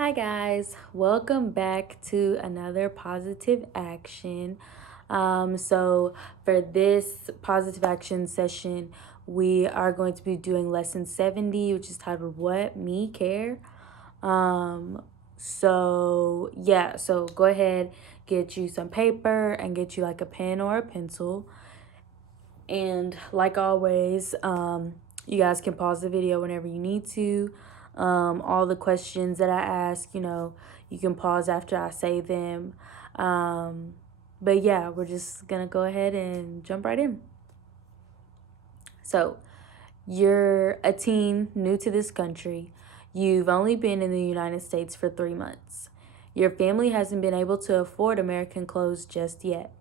Hi, guys. Welcome back to another positive action. For this positive action session, we are going to be doing lesson 70, which is titled What Me Care. So go ahead, get you some paper and get you like a pen or a pencil. And like always, you guys can pause the video whenever you need to. All the questions that I ask, you can pause after I say them. But yeah, we're just going to go ahead and jump right in. So, you're a teen new to this country. You've only been in the United States for 3 months. Your family hasn't been able to afford American clothes just yet.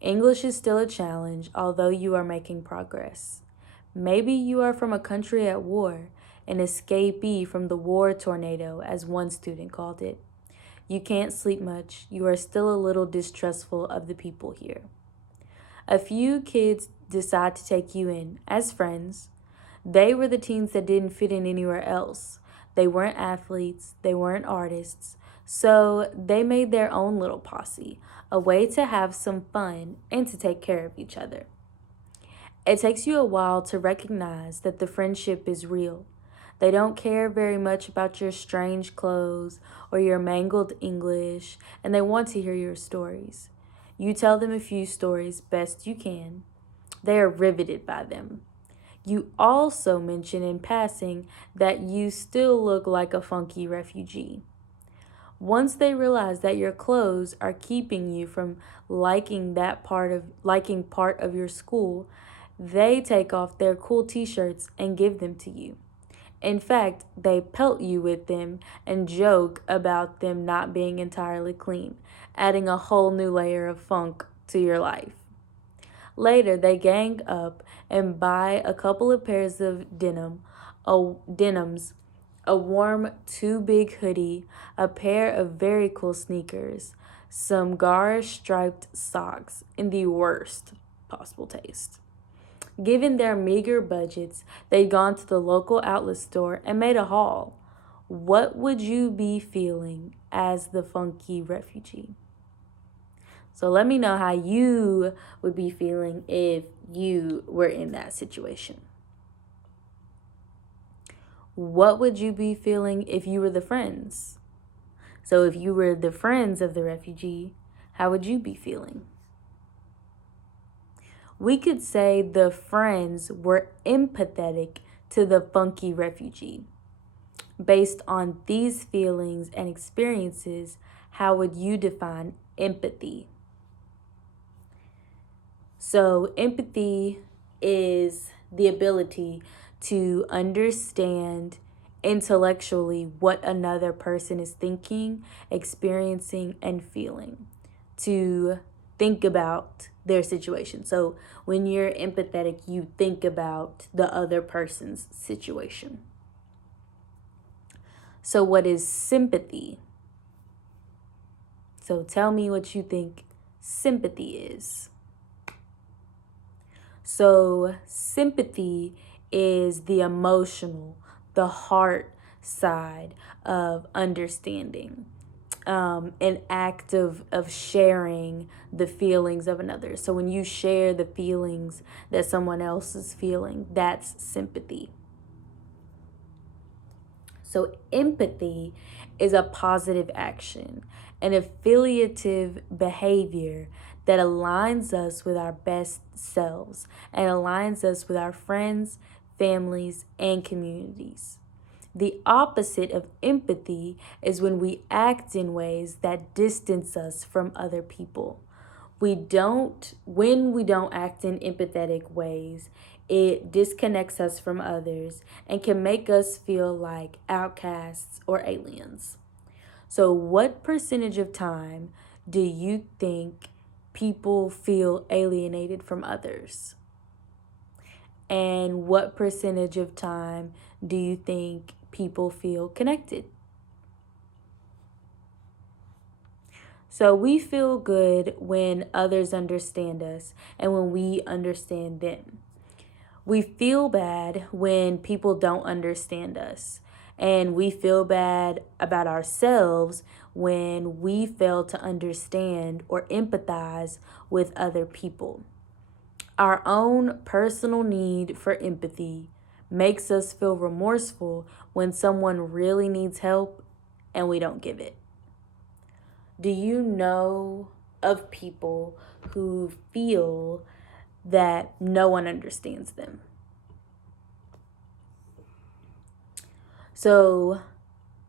English is still a challenge, although you are making progress. Maybe you are from a country at war, an escapee from the war tornado, as one student called it. You can't sleep much. You are still a little distrustful of the people here. A few kids decide to take you in as friends. They were the teens that didn't fit in anywhere else. They weren't athletes, they weren't artists, so they made their own little posse, a way to have some fun and to take care of each other. It takes you a while to recognize that the friendship is real. They don't care very much about your strange clothes or your mangled English, and they want to hear your stories. You tell them a few stories best you can. They are riveted by them. You also mention in passing that you still look like a funky refugee. Once they realize that your clothes are keeping you from liking part of your school, they take off their cool t-shirts and give them to you. In fact, they pelt you with them and joke about them not being entirely clean, adding a whole new layer of funk to your life. Later, they gang up and buy a couple of pairs of denims, a warm too big hoodie, a pair of very cool sneakers, some garish striped socks in the worst possible taste. Given their meager budgets, they'd gone to the local outlet store and made a haul. What would you be feeling as the funky refugee? So let me know how you would be feeling if you were in that situation. What would you be feeling if you were the friends? So if you were the friends of the refugee, how would you be feeling? We could say the friends were empathetic to the funky refugee. Based on these feelings and experiences, how would you define empathy? So, empathy is the ability to understand intellectually what another person is thinking, experiencing, and feeling, to think about their situation. So, when you're empathetic, you think about the other person's situation. So, what is sympathy? So, tell me what you think sympathy is. So, sympathy is the emotional, the heart side of understanding, an act of sharing the feelings of another. So, when you share the feelings that someone else is feeling, that's sympathy. So, empathy is a positive action, an affiliative behavior that aligns us with our best selves and aligns us with our friends, families, and communities. The opposite of empathy is when we act in ways that distance us from other people. When we don't act in empathetic ways, it disconnects us from others and can make us feel like outcasts or aliens. So, what percentage of time do you think people feel alienated from others? And what percentage of time do you think people feel connected? So we feel good when others understand us and when we understand them. We feel bad when people don't understand us. And we feel bad about ourselves when we fail to understand or empathize with other people. Our own personal need for empathy makes us feel remorseful when someone really needs help and we don't give it. Do you know of people who feel that no one understands them? So,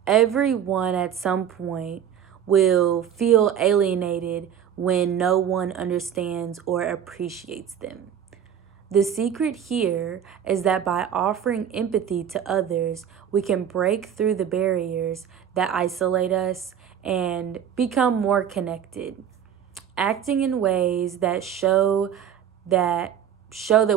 everyone at some point will feel alienated when no one understands or appreciates them. The secret here is that by offering empathy to others, we can break through the barriers that isolate us and become more connected. Acting in ways that show that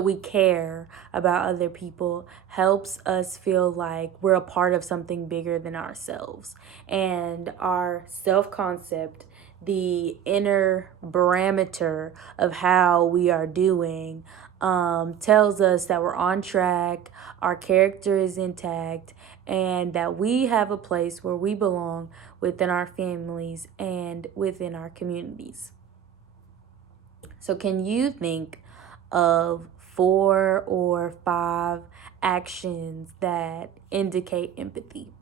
we care about other people helps us feel like we're a part of something bigger than ourselves. And our self-concept, the inner barometer of how we are doing, tells us that we're on track, our character is intact, and that we have a place where we belong within our families and within our communities. So, can you think of 4 or 5 actions that indicate empathy?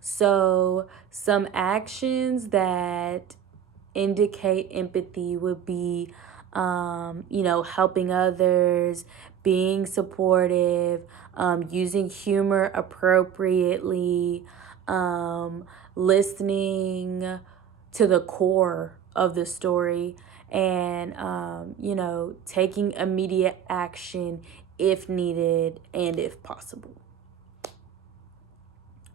So, some actions that indicate empathy would be, helping others, being supportive, using humor appropriately, listening to the core of the story, and, taking immediate action if needed and if possible.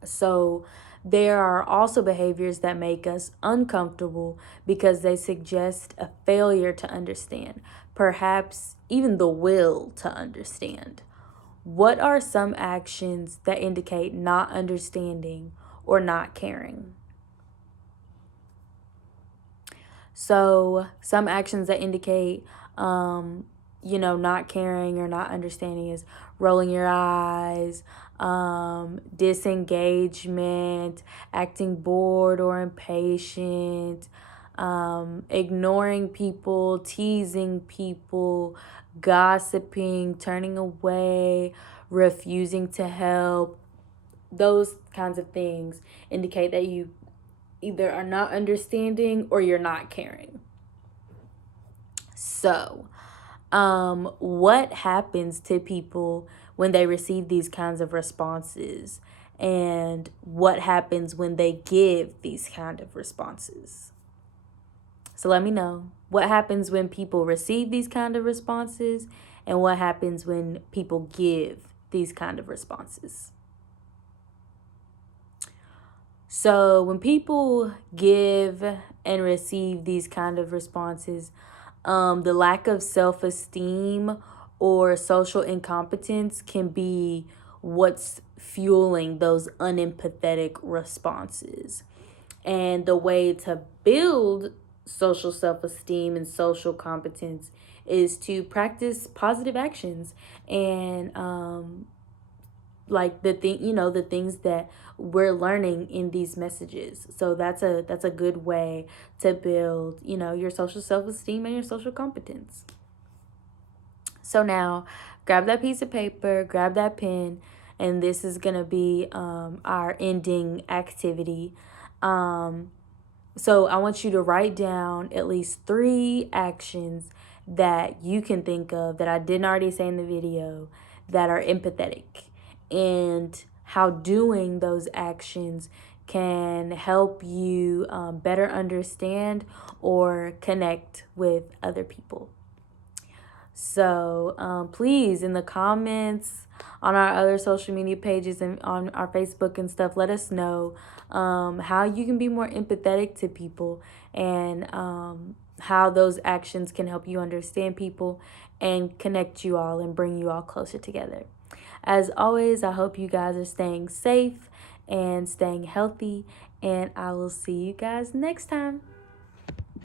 So, there are also behaviors that make us uncomfortable because they suggest a failure to understand, perhaps even the will to understand. What are some actions that indicate not understanding or not caring? So, some actions that indicate, not caring or not understanding is rolling your eyes, disengagement, acting bored or impatient, ignoring people, teasing people, gossiping, turning away, refusing to help. Those kinds of things indicate that you either are not understanding or you're not caring. So, what happens to people when they receive these kinds of responses? And what happens when they give these kind of responses? So let me know. What happens when people receive these kind of responses? And what happens when people give these kind of responses? So when people give and receive these kind of responses, the lack of self-esteem or social incompetence can be what's fueling those unempathetic responses. And the way to build social self-esteem and social competence is to practice positive actions and like the things that we're learning in these messages. So that's a good way to build your social self-esteem and your social competence. So now grab that piece of paper, grab that pen, and this is gonna be our ending activity. So I want you to write down at least 3 actions that you can think of that I didn't already say in the video that are empathetic, and how doing those actions can help you better understand or connect with other people. So please, in the comments, on our other social media pages and on our Facebook and stuff, let us know how you can be more empathetic to people, and how those actions can help you understand people and connect you all and bring you all closer together. As always, I hope you guys are staying safe and staying healthy, and I will see you guys next time.